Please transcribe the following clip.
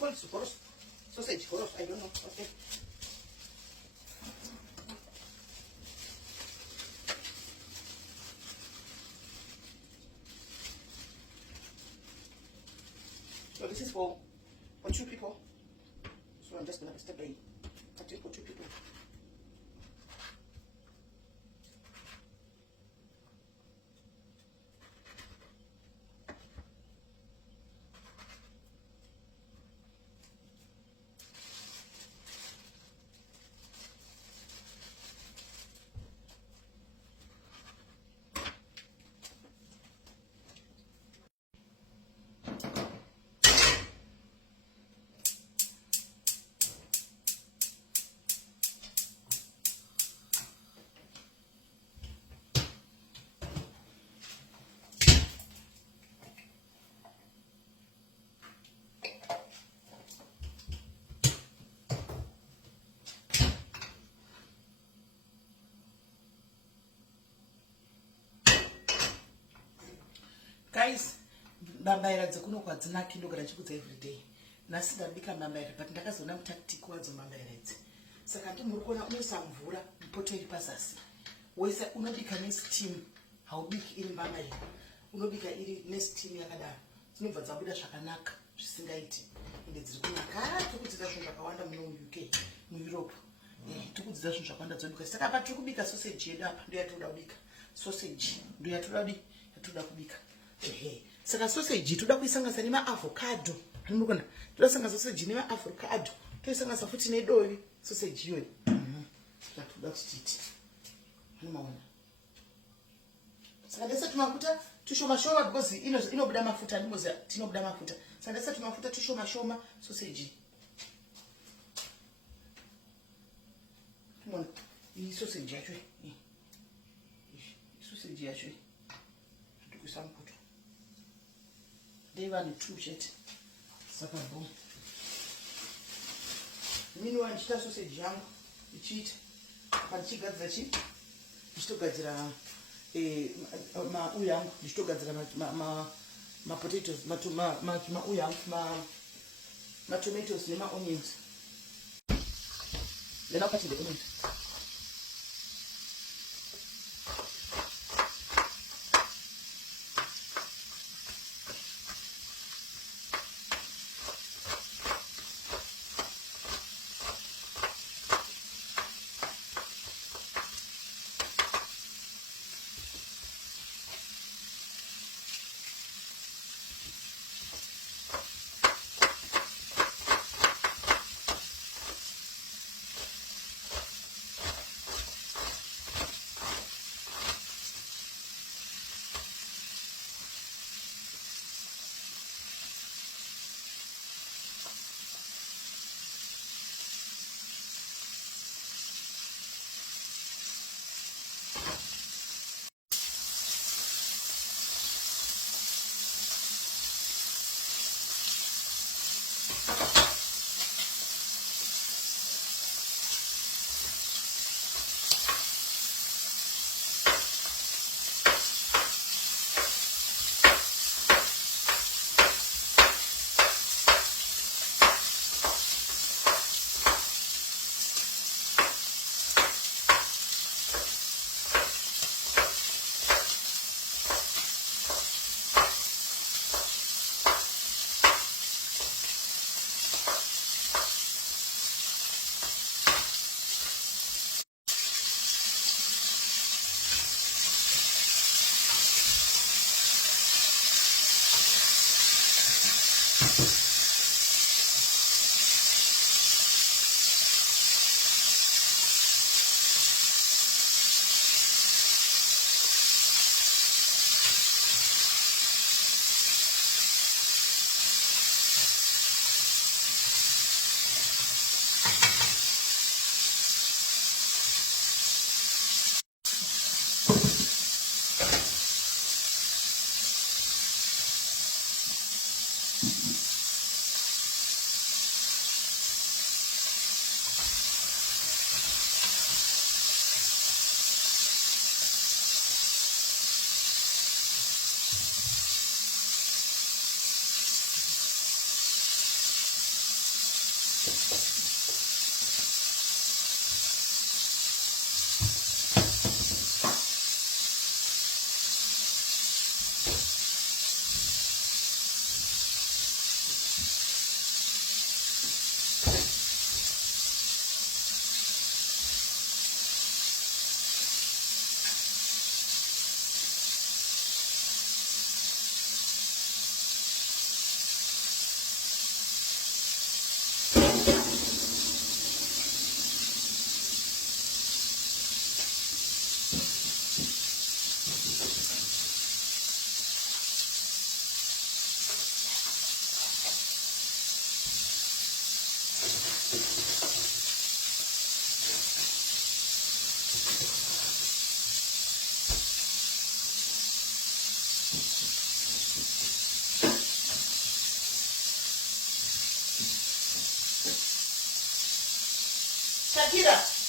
call it goros? Sausage, goros, I don't know. Okay. So this is for 2 people. So I'm just gonna step in. Cut it for 2 people. Guys, mbambaira dzekuno kwadzinaki ndogara chikudza everyday. Nasi ndabika mbambaira but ndakazoona mutactic wadzo mbambaira idzi. Saka ndimuri kuona unoisa mvura mupoto iri pazasi. Wese unobika nesteam, haubiki iri mbambaira. Unobika iri nesteam yakadaro. Dzinobva dzabuda zvakanaka zvisingaiti. Ende dziri kunaka tokudzidza zvinhu zvakawanda muno UK, muEurope. Tokudzidza zvinhu zvakawanda dzobika. Saka apa tiri kubika sausage yedu apa ndiyo yatoda kubika. Sausage ndiyo yatoda kubika. Saka sausage toda kuisanganisa nemaavocado. Hanimukona toda kusanganisa sausage nemaavocado. Toisanganisa futi nedovi sausage iyoyo. Saka toda kuchiti. Hanimaona. Saka ndesa tumafuta tushoma shoma because inobuda mafuta ndimoza tinobuda mafuta. Saka ndesa tumafuta tushoma shoma sausage. Come on. Iyi sausage yacho. Sausage yacho. Tukusamputo. Deva ni 2 jet. Saka bo. Mini wanchita sausage yangu ichita. Panchigadzira chi? Ndichitogadzira mauyu yangu. Ndichitogadzira ma potatoes, mauyu yangu, ma tomatoes nema onions. Then I'll cut the onions. akira